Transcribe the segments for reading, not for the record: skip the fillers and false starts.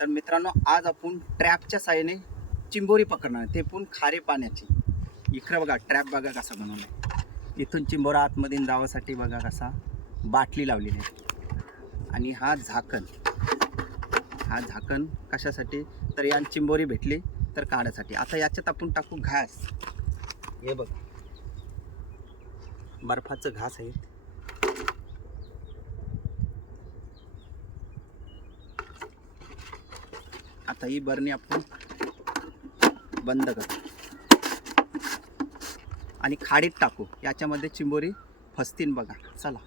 तर मित्रांनो, आज आपण ट्रॅपच्या साहाय्याने चिंबोरी पकडणार, ते पण खारे पाण्याची. इकडे बघा ट्रॅप बघा कसा बनवला. इथून चिंबोरा आतमध्ये जाण्यासाठी बघा कसा बाटली लावलेली आहे. आणि हा झाकण कशासाठी, तर या चिंबोरी भेटली तर काढायसाठी. आता याच्यात आपण टाकू घास. हे बघा बर्फाचं घास आहे. आता ही बरणी आपण बंद करू आणि खाडीत टाकू. याच्यामध्ये चिंबोरी फसतीन बघा. चला,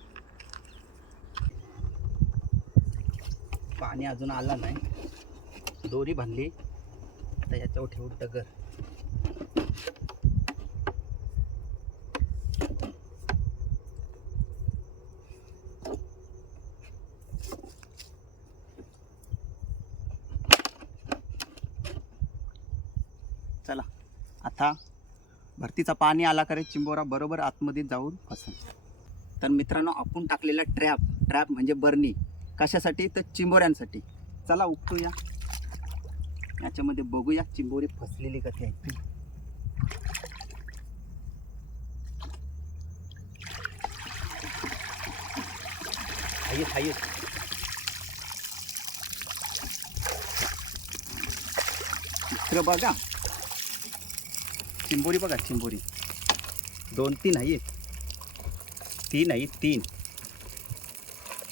पाणी अजून आला नाही, दोरी बांधली. आता याच्यावर ठेवू डगर. चला, आता भरतीचा पाणी आला करे चिंबोरा बरोबर आतमध्ये जाऊन फसेल. तर मित्रांनो, आपण टाकलेला ट्रॅप म्हणजे बरणी कशासाठी, तर चिंबोऱ्यांसाठी. चला उपटूया, याच्यामध्ये बघूया चिंबोरी फसलेली कशी आहे ती. हाय इकडं बघा चिंबोरी, बघा चिंबोरी 2-3 आहे, 3 आहे, 3.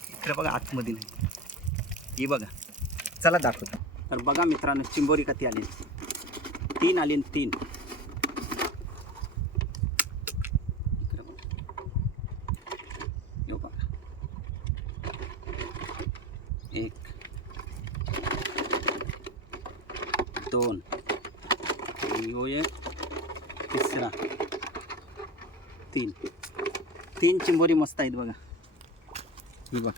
इकडे बघा आतमध्ये नाही, ही बघा. चला दाखवतो. तर बघा मित्रांनो, चिंबोरी कधी आली, 3 आली, 3. इकडे बघा, बघा 1 2 ये तिसरा 3 चिंबोरी मस्त आहेत बघा. ही बघा.